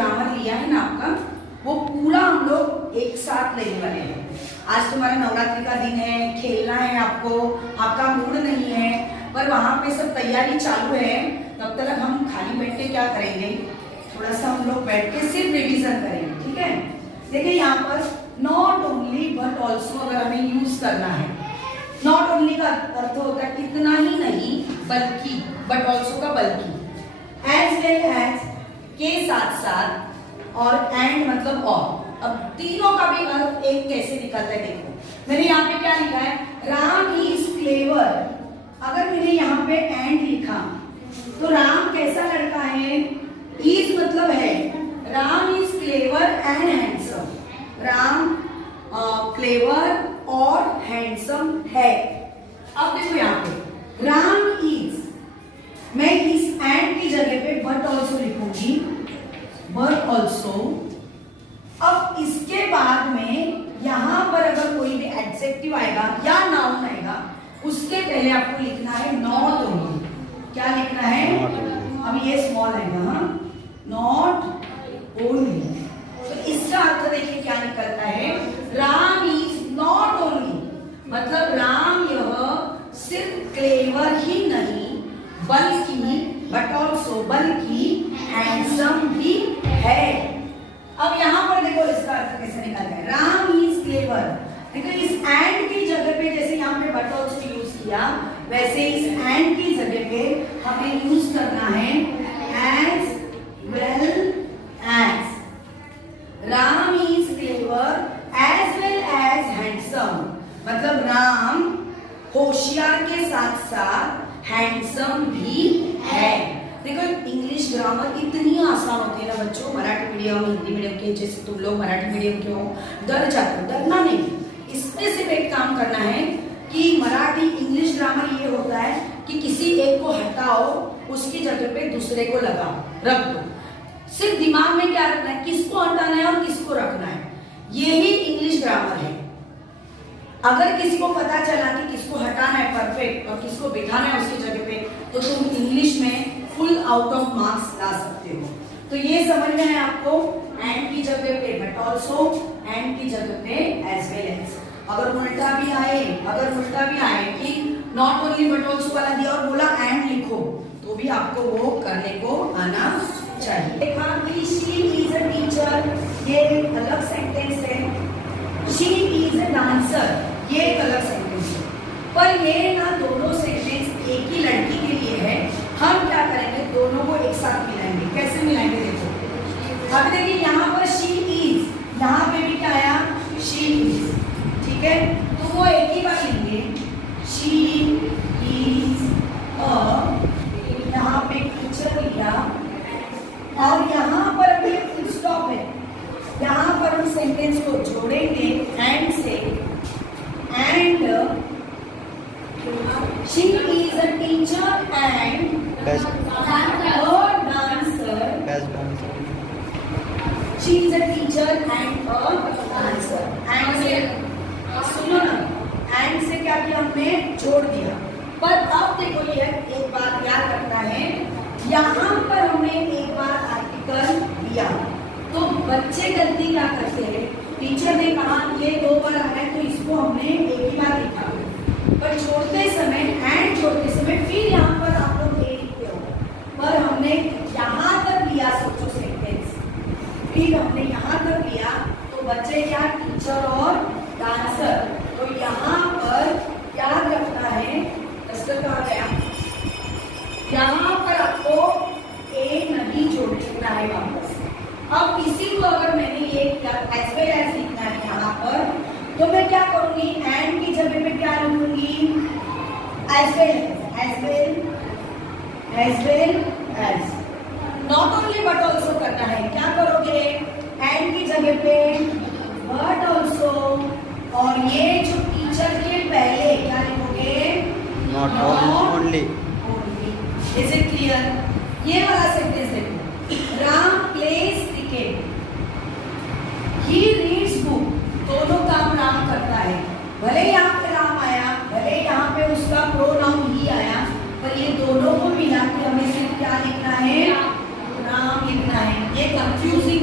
Grammar लिया है ना आपका, वो पूरा हम लोग एक साथ लेने वाले हैं। आज तुम्हारा नवरात्रि का दिन है, खेलना है आपको, आपका मूड नहीं है, पर वहाँ पे सब तैयारी चालू है, तब तक हम खाली बैठ के क्या करेंगे, थोड़ा सा हम लोग बैठ के सिर्फ रिविजन करेंगे, ठीक है। देखिए यहाँ पर नॉट ओनली बट ऑल्सो अगर हमें यूज करना है, नॉट ओनली का अर्थ होता है इतना ही नहीं बल्कि, बट ऑल्सो का बल्कि, एज वेल एज के साथ साथ, और एंड मतलब और। अब तीनों का भी अर्थ एक कैसे निकलता है देखो, मैंने यहाँ पे क्या लिखा है, राम इज क्लेवर। अगर मैंने यहाँ पे एंड लिखा तो राम कैसा लड़का है, इज मतलब है, Ram is clever and handsome, Ram clever और हैंडसम है। अब देखो यहाँ पे राम इज, मैं इस एंड की जगह पे बट ऑल्सो लिखूंगी, बट ऑल्सो। अब इसके बाद में यहां पर अगर कोई भी एडजेक्टिव आएगा या नाउन आएगा, उसके पहले आपको लिखना है नॉट ओनली। क्या लिखना है, अब ये स्मॉल आएगा, नॉट ओनली। तो इसका अर्थ देखिए क्या निकलता है, राम इज नॉट ओनली, मतलब राम यह सिर्फ क्लेवर ही नहीं बल्कि, बट ऑल्सो बल्कि हैंडसम भी है। अब यहाँ पर देखो इसका अर्थ कैसे निकलता है, राम इज क्लेवर। देखो इस एंड की जगह पे जैसे यहाँ पे बट ऑल्सो यूज किया, वैसे इस एंड की जगह पे हमें यूज करना है as well as, Ram is clever as well as handsome, मतलब राम होशियार के साथ साथ हैंडसम भी है। देखो इंग्लिश ग्रामर इतनी आसान होती है ना बच्चों, मराठी मीडियम हिंदी मीडियम के, जैसे तुम लोग मराठी मीडियम के हो, डर जाते हो, डरना नहीं। इसमें सिर्फ एक काम करना है कि मराठी इंग्लिश ग्रामर ये होता है कि किसी एक को हटाओ, उसकी जगह पे दूसरे को लगाओ, रख दो। सिर्फ दिमाग में क्या रखना है, किसको हटाना है और किसको रखना है, यही इंग्लिश ग्रामर है। अगर किसी को पता चला कि किसको हटाना है परफेक्ट और किसको बिठाना है उसकी जगह पे, तो तुम इंग्लिश में फुल आउट ऑफ मार्क्स ला सकते हो। तो ये समझ में है आपको, एंड की जगह पे बट ऑल्सो, एंड की जगह पे एज वेल एज। अगर उल्टा भी आए कि नॉट ओनली बट ऑल्सो वाला दिया और बोला एंड लिखो, तो भी आपको वो करने को आना चाहिए। देखा कि शी इज अ टीचर, ये अलग सेंटेंस है, शी इज अ डांसर, ये एक अलग सेंटेंस है, पर ये ना दोनों सेंटेंस एक ही लड़की के लिए है। हम क्या करेंगे, दोनों को एक साथ मिलाएंगे। कैसे मिलाएंगे देखो, अब देखिए यहाँ पर शी इज, यहाँ पे भी क्या आया, शी इज, ठीक है, तो वो एक ही बार लेंगे, शी इज अ, यहाँ पे टीचर लिया, और यहाँ पर अभी फुल स्टॉप है, यहाँ पर हम सेंटेंस को जोड़ेंगे एंड से, and she is a teacher and she is a teacher and a dancer. And से सुनो ना, एंड से क्या किया हमने, जोड़ दिया। पर अब देखो ये एक बात याद रखना है, यहाँ पर हमने एक बार आर्टिकल दिया तो बच्चे गलती क्या करते हैं, टीचर ने कहा ये दो बार आ रहा है तो इसको हमने एक ही बार लिखा, पर जोड़ते समय, एंड जोड़ते समय फिर यहाँ पर आप लोग ये लिखते हो, पर हमने यहाँ तक लिया, सोचो सेंटेंस, फिर हमने यहाँ तक लिया तो बच्चे क्या, टीचर और डांसर। तो यहाँ पर याद रखना है, कस्टर कहाँ गया, यहाँ पर आपको ए नहीं जोड़ना है वापस। अब इसी को अगर मैंने ये एज वेल एज लिखना है यहाँ पर, तो मैं क्या करूंगी, एंड की जगह पे क्या लिखूंगी, as well as. Not only but also करना है, क्या करोगे, एंड की जगह पे बट ऑल्सो, और ये जो टीचर के पहले क्या लिखोगे, not only. Is it clear? ये वाला सेंटेंस देखो, Ram pledge cricket, he reads book, दोनों काम राम करता है। भले यहाँ पे राम आया, भले यहाँ पे उसका प्रोनाउन ही आया, पर ये दोनों को मिला के हमें सिर्फ क्या लिखना है, राम लिखना है। ये कंफ्यूजिंग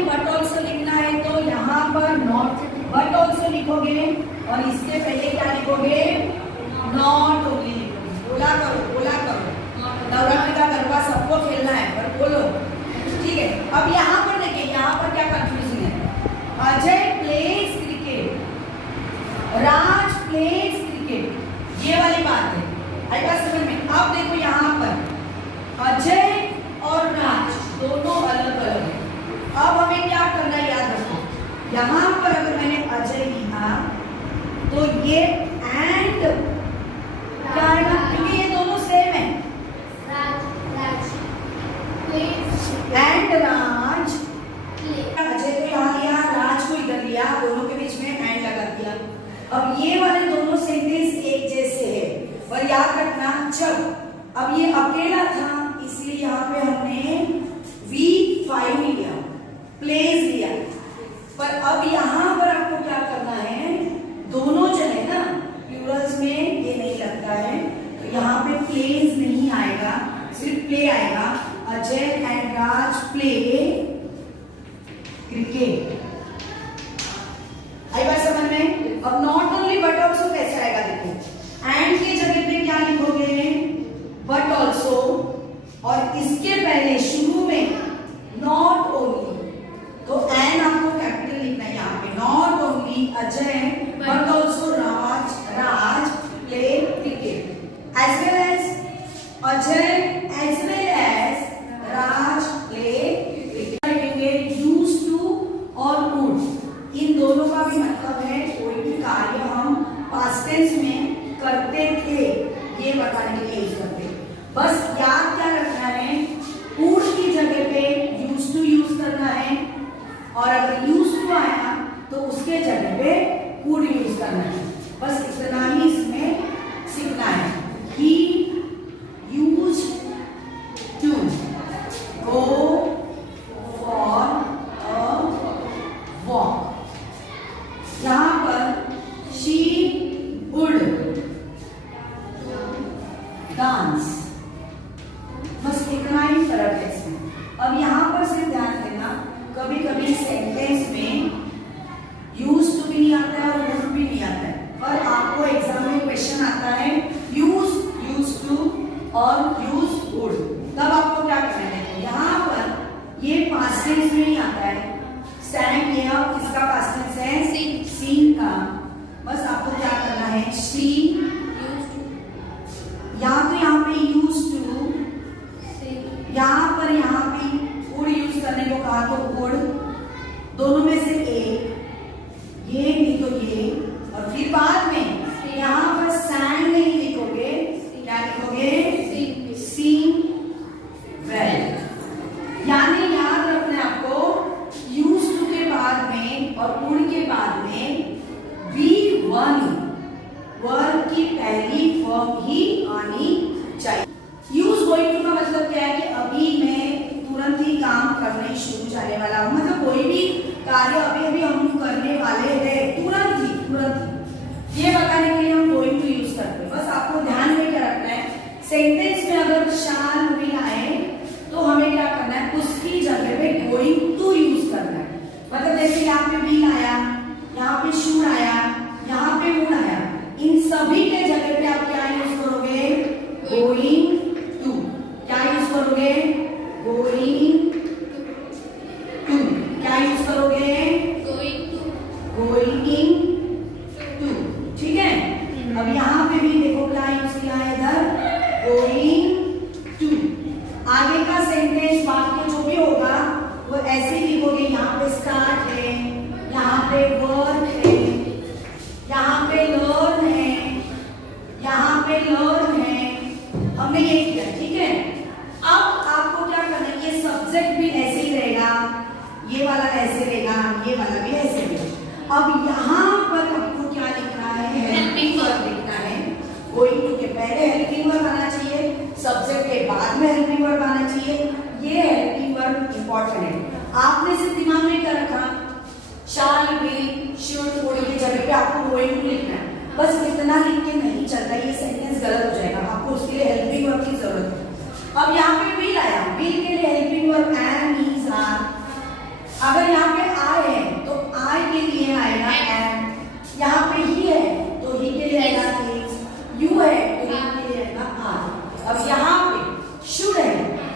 ओनली बट ऑल्सो लिखना है तो यहाँ पर नॉट बट ऑल्सो लिखोगे और इसके पहले क्या लिखोगे, नॉट ओनली लिखोगे। बोला करो। नवरात्रि का गरबा सबको खेलना है, पर बोलो, ठीक है। अब यहाँ पर देखिए, यहाँ पर क्या कंफ्यूजन है। अजय प्लेज क्रिकेट, राज प्लेज क्रिकेट, ये वाली बात है। आई बात समझ में? अब देखो यहाँ पर अजय और राज दोनों अलग अलग है। अब हमें क्या करना है, याद रखो, यहाँ पर अगर मैंने अजय लिखा तो ये एंड क्या है ना, क्योंकि ये दोनों सेम है। एंड राज, अजय को यहाँ लिया, राज को इधर लिया, दोनों के बीच में एंड लगा दिया। अब ये वाले दोनों सेंटेंस एक जैसे है, पर याद रखना जब अब ये अकेला था इसलिए यहाँ पे हमने V5 लिया, प्लेस लिया। पर अब यहाँ पर आपको क्या करना है, दोनों जने ना प्लूरल्स में ये नहीं लगता है, तो यहाँ पे प्लेस नहीं आएगा, सिर्फ प्ले आएगा। Ajay and Raj play cricket. आई बात समझ में? अब नॉट ओनली बट ऑल्सो कैसे आएगा, देखो एंड की जगह पे क्या लिखोगे, बट ऑल्सो, और इसके पहले शुरू में नॉट ओनली, तो एंड आपको कैपिटल लिखना है यहाँ पे। Not only Ajay but also Raj play cricket, as well as Ajay as well as Raj play cricket. Use to और वुड, इन दोनों का भी मतलब है कोई भी कार्य हम पास्ट टेंस में करते थे, ये बताने के लिए यूज करते। बस याद क्या रखना है, वुड की जगह पे यूज टू यूज करना है, और अगर यूज टू आया तो उसके जगह पे वुड यूज करना है। बस इतना ही इसमें सीखना है। He used to go for a walk. यहाँ पर she would dance. बस इतना ही फर्क है इसमें। अब यहाँ पर सिर्फ ध्यान देना, कभी कभी सेंटेंस में यूज टू भी नहीं आता है और वुड भी नहीं आता है, और आपको एग्जाम में क्वेश्चन आता है यूज टू और यूज वुड, तब आपको क्या करना है, यहाँ पर ये पास्ट टेंस में नहीं आता है। स्टैंड ये किसका पास्ट टेंस है, सीन का। बस आपको क्या करना है, सी या तो यहाँ पे यूज टू, यहाँ पर यहाँ पे वुड यूज करने को कहा तो वुड, दोनों में से एक, ये नहीं तो ये, और फिर बाद में यहाँ पर सैंड नहीं लिखोगे, क्या लिखोगे, सीन वेल। यानी याद रखना है आपको, यूज टू के बाद में और वुड के बाद में V1 वर्ब की पहली फॉर्म ही आनी चाहिए। यूज गोइंग टू का मतलब क्या है कि अभी मैं तुरंत ही काम करने शुरू जाने वाला हूँ, मतलब कोई भी कार्य अभी अभी हम करने वाले हैं, तुरंत ही, ये बताने के लिए हम गोइंग टू यूज करते हैं। बस आपको ध्यान में क्या रखना है, सेंटेंस में अगर शाल विल आए तो हमें क्या करना है, उसकी जगह पे गोइंग टू यूज करना है। मतलब जैसे यहाँ पे विल आया, यहाँ पे शुड आया, यहाँ पे वुड आया, इन सभी के जगह पे आप क्या यूज करोगे, गोइंग टू। क्या यूज करोगे, गोइंग टू। क्या यूज करोगे, गोइंग टू। ठीक है, अब यहाँ पे भी देखो क्या यूज किया है, इधर गोइंग टू। आगे का सेंटेंस वाक्य जो भी होगा वो ऐसे ही लिखोगे, यहाँ पे स्टार्ट है, यहाँ पे वर्क है, यहाँ पे लर्न है, यहाँ पे लर्न है, हमने ये किया। ठीक है, अब आपको क्या करना है, ये सब्जेक्ट भी ऐसे ही रहेगा, ये वाला ऐसे रहेगा, ये वाला भी ऐसे रहेगा। अब यहाँ पर आपको क्या लिखना है, हेल्पिंग वर्ब लिखना है। गोइंग टू के पहले हेल्पिंग वर्ब आना चाहिए, सब्जेक्ट के बाद में हेल्पिंग वर्ब आना चाहिए। ये हेल्पिंग वर्ब इंपॉर्टेंट है। आपने सिर्फ दिमाग में क्या रखा, शाल विल शुड वुड की जगह पे आपको गोइंग टू लिखना है, बस इतना लिख के नहीं चलता, ये सेंटेंस गलत हो जाएगा, आपको उसके लिए हेल्पिंग वर्ब की जरूरत है। अब यहाँ पे विल आया, विल के लिए helping verb am, is, are. अगर यहाँ पे I है तो I के लिए आएगा am, यहाँ पे he है तो he के लिए आएगा is, you है तो you के लिए आएगा are। अब यहाँ पे should है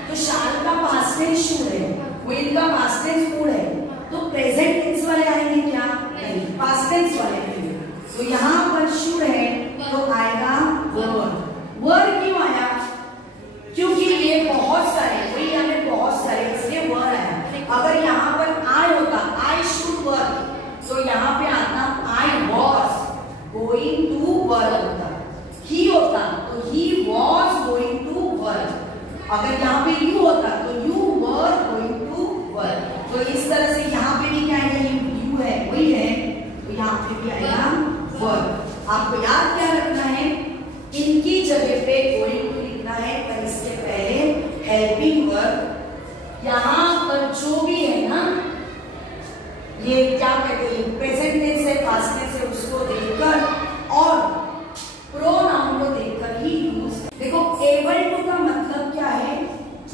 तो shall का past tense should है, will का past tense would है, तो present tense वाले आएंगे क्या? नहीं, past tense वाले आएंगे। तो यहाँ पर should है तो आएगा were। were क्यों आया? क्योंकि ये बहुत सारे, वही हमें बहुत सारे इसलिए were आया। अगर यहाँ पर I होता, I should work, तो यहाँ पे आता I was going to work होता। He होता तो he was going to work। अगर यहाँ पे you होता तो you were going to work। तो इस तरह से यहाँ पे भी क्या आएगा? you है, वही है, तो यहाँ पे भी आएगा were। आपको याद क्या रखना है? इनकी जगह पे going to लिखना है, पर इसके पहले helping verb। यहाँ पर जो भी है ना, ये क्या कहते हैं, प्रेजेंट टेंस है, पास्ट टेंस है, उसको देखकर और प्रोनाउन को देखकर ही यूज। देखो एबल टू का मतलब क्या है?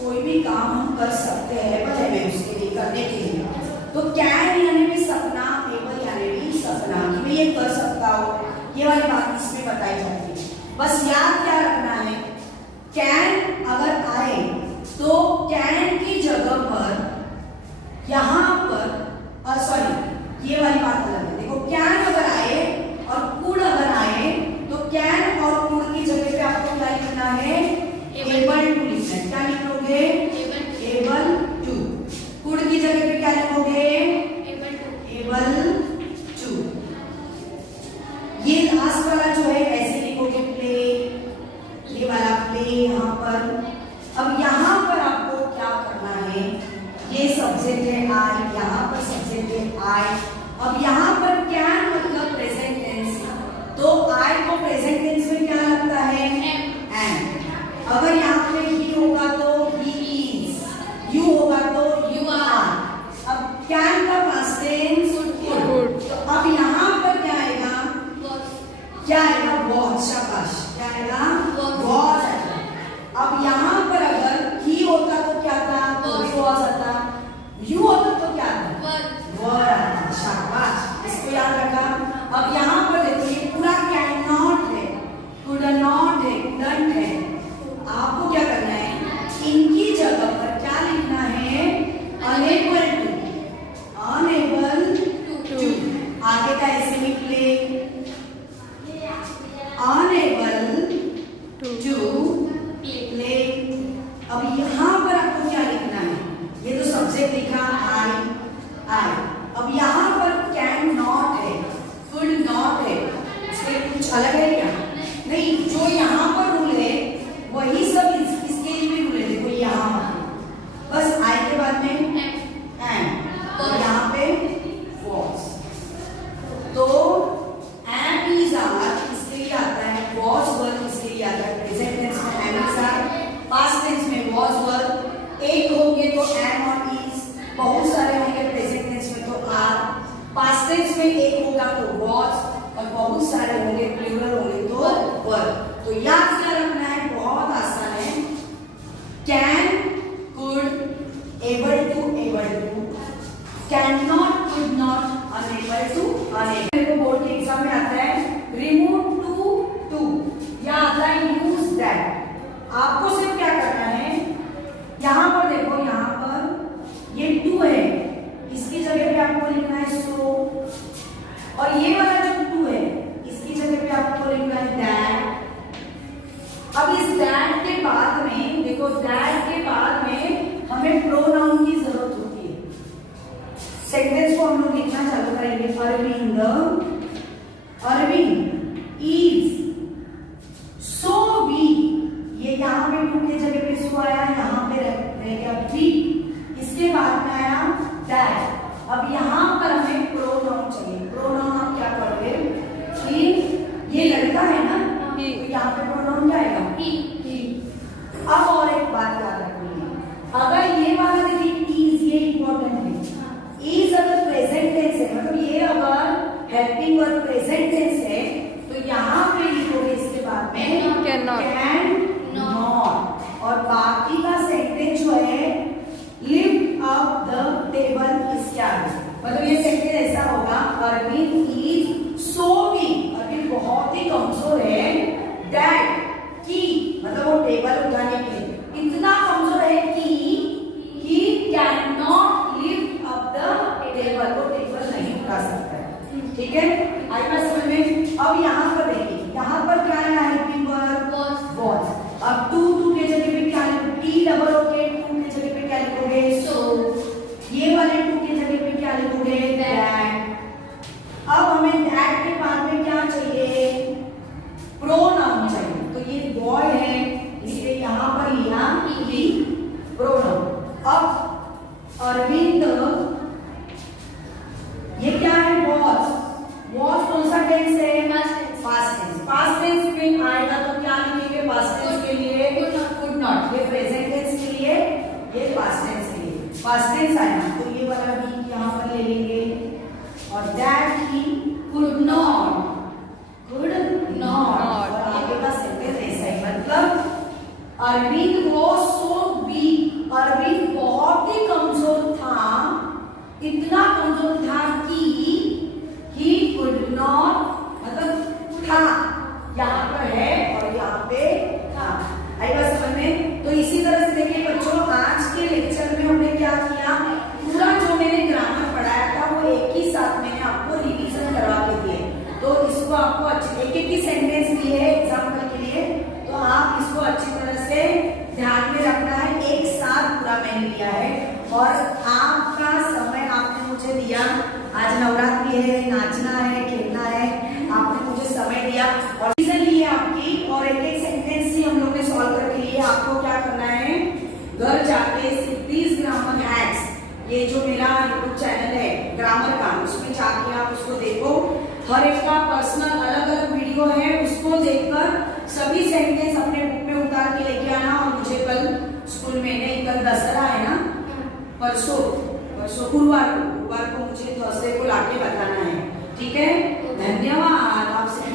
कोई भी काम हम कर सकते हैं, एबल है उसके लिए, करने के लिए। तो कैन यानी भी सपना, एबल यानी भी सपना, कि मैं ये कर सकता हूँ, ये वाली बात इसमें बताई जाती है। बस याद क्या रखना है, कैन अगर आए तो कैन की जगह पर यहाँ पर सॉरी, ये वाली बात अलग है। देखो कैन अगर आए और कुड अगर आए तो कैन और कुड की जगह पे आपको क्या लिखना है? एबल टू लिखना है। क्या लिखोगे? Able to. कुड की जगह पे क्या लिखोगे? Able to. ये लास्ट वाला जो है ऐसे लिखोगे प्ले, ये वाला प्ले यहाँ पर। अब यहाँ पर आपको क्या करना है? ये सब्जेक्ट है आई, यहाँ पर सब्जेक्ट है आई। अब यहाँ पर कैन मतलब प्रेजेंट टेंस, तो आई को प्रेजेंट टेंस में क्या लगता है? एम। अगर यहाँ पे ही होगा तो ही इज, यू होगा तो यू आर। अब कैन का पास्ट टेंस गुड, तो अब यहाँ पर क्या आएगा? क्या आएगा? वॉज। शाबाश, क्या आएगा? वॉज आएगा। अब यहाँ पर अगर ही होता तो क्या था? तो वॉज आता। यू होता तो क्या था? वर आता। शाबाश, इसको याद रखा। अब यहाँ पर देखो ये पूरा कैन नॉट है, कुड नॉट है, कुडंट है। आपको क्या करना है? इनकी जगह पर क्या लिखना है? Unable to, unable to. आगे का ऐसे ही प्ले, अनेबल टू प्ले। अब यहाँ पर आपको क्या लिखना है? ये तो सब्जेक्ट लिखा आई, आई। अब यहाँ पर कैन नॉट है, कुड नॉट है, इसके कुछ अलग है क्या? नहीं, जो यहाँ पर रूल है वही सब इसके लिए भी रूल है। देखो यहाँ बस आई के बाद में एंड, और यहाँ पे वॉज। तो एम इज आर इसके लिए आता है, वॉज वर इसके लिए आता है। प्रेजेंट टेंस में am is are, past tense में वॉज वर। एक होंगे तो एम और इज, बहुत सारे होंगे प्रेजेंट टेंस में तो आर, पास्ट टेंस में एक होगा तो वॉज, और बहुत सारे होंगे प्लूरल होंगे तो वर। तो याद क्या रखना है? बहुत आसान है। Can, could, able to, can not, could not, unable to, unable. देखो बोर्ड के एग्जाम में आता है रिमूव टू, या आता है यूज दैट। आपको सिर्फ क्या करना है? यहाँ पर देखो, यहाँ पर ये टू है, इसकी जगह पे आपको लिखना है सो, और ये वाला जो टू है इसकी जगह पे आपको लिखना है दैट। अब इस दैट के बाद में देखो, दैट के बाद में हमें प्रोनाउन की जरूरत होती है। सेंटेंस को हम लोग लिखना चालू करेंगे। Arvind is so weak. ये यहाँ पे टू के जगह पे सो आया, यहाँ पे रह गया वीक, इसके बाद में आया दैट। अब यहाँ पर हमें प्रोनाउन चाहिए। प्रोनाउन आप क्या करोगे कि ये लड़का है ना, तो यहाँ पे प्रोनाउन क्या आएगा? ही। अब और एक बात याद रखनी है, अगर ये वाला देखिए इज, ये इंपॉर्टेंट है। इज अगर प्रेजेंट टेंस है, मतलब ये अगर हेल्पिंग वर्ब प्रेजेंट टेंस है, तो यहाँ पे लिखोगे इसके बाद में कैन नॉट, और बाकी का सेंटेंस जो है lift up the table is क्या? और वो टेबल नहीं उठा सकता है। ठीक है, आई बात समझ में। अब यहाँ पर देखिए, यहाँ पर क्या है हेल्पिंग वर्ब? वॉज। अब टू के जगह पे क्या लिखोगे? टी डबल ओ के, टू के जगह पे क्या लिखोगे? सो। ये वाले टू के जगह पे क्या लिखोगे? दैट। अब हमें दैट के बाद में क्या चाहिए? प्रोनाउन चाहिए। तो ये बॉय है इसलिए यहाँ पर लिया ही प्रोनाउन। अब अरविंद, ये क्या है? वॉज। वॉज कौन सा टेंस है? Past tense. पास्ट टेंस में आएगा तो क्या लिखेंगे? पास्ट टेंस के लिए कुड नॉट। ये प्रेजेंट टेंस के लिए, ये पास्ट टेंस के लिए पास्ट टेंस आएगा तो ये वाला भी यहाँ पर ले लेंगे। और दैट ही कुड नॉट, कुड नॉट। और आगे का सेंटेंस ऐसा ही, मतलब Arvind was so weak. Arvind बहुत ही कमजोर था, इतना कमजोर था कि ही कुड नॉट, मतलब था, यहाँ पर है और यहाँ पे था। आई बात समझ में। तो इसी तरह से देखिए बच्चों, आज के लेक्चर में हमने क्या किया, पूरा जो मैंने ग्रामर पढ़ाया था वो एक ही साथ मैंने आपको रिवीजन करवा के दिए। तो इसको आपको अच्छे एक ही सेंटेंस दिए है एग्जाम्पल के लिए, तो आप इसको अच्छी तरह से ध्यान में रखना है। एक साथ पूरा मैंने लिया है और आपका समय आपने मुझे दिया। आज नवरात्रि है, नाचना है, खेलना है, आपने मुझे समय दिया और रीजन लिए आपकी, और एक एक सेंटेंस ही हम लोग ने सॉल्व करके लिए। आपको क्या करना है, घर जाके सिद्धीज ग्रामर हैक्स, ये जो मेरा यूट्यूब चैनल है ग्रामर का, उसमें जाके आप उसको देखो। हर एक का पर्सनल अलग अलग वीडियो है, उसको देखकर सभी सेंटेंस अपने बुक में उतार के लेके आना। और मुझे कल स्कूल में, नहीं कल दशहरा है ना, परसों गुरुवार को मुझे थर्सडे को लाके बताना है। ठीक है, धन्यवाद। आपसे